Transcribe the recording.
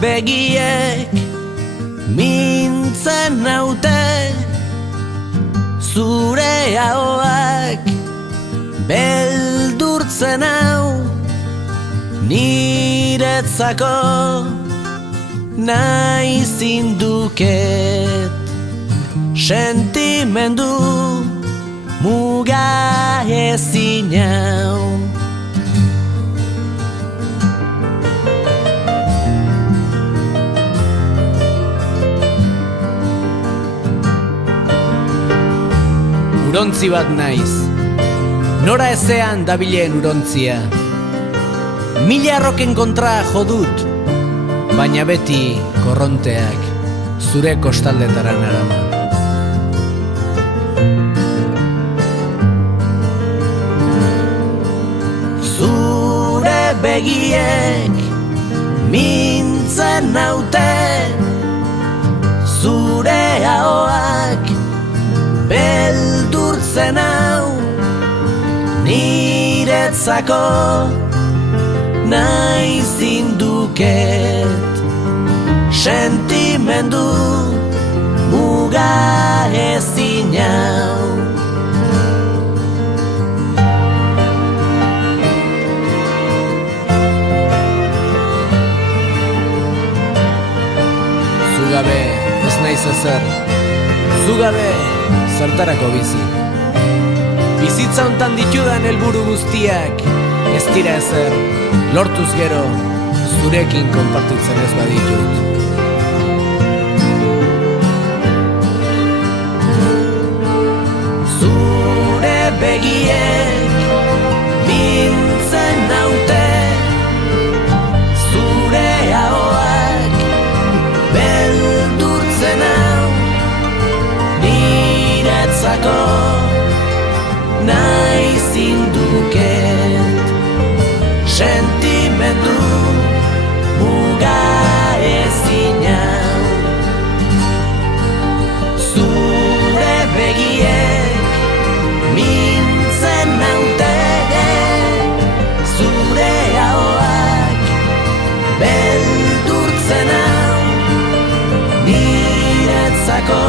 begiek mintzen naute, zure ahoak beldurtzen hau, niretzako nahi zinduket. Sentimendu muga ezin hau. Urontzi bat naiz, nora ezean dabilen urontzia. Mila arroken kontra jodut, baina beti korronteak zure kostaldetara narama. Zure begiek mintzen naute, zure ahoak beldurtzen hau, niretzako nahi zinduket. Sentimendu muga ezin hau. Zugabe ez naiz ezer, zugabe zertarako bizi. Bizitza hontan ditudan helburu guztiak ez dira ezer, lortuz gero zurekin konpartitzen ez baditut. Zure begiek mintzen naute, zure ahoak beldurtzen hau, niretzako nahi zinduket. Sentimendu muga ezin hau. Zure begiek mintzen naute, zure ahoak beldurtzen hau, niretzako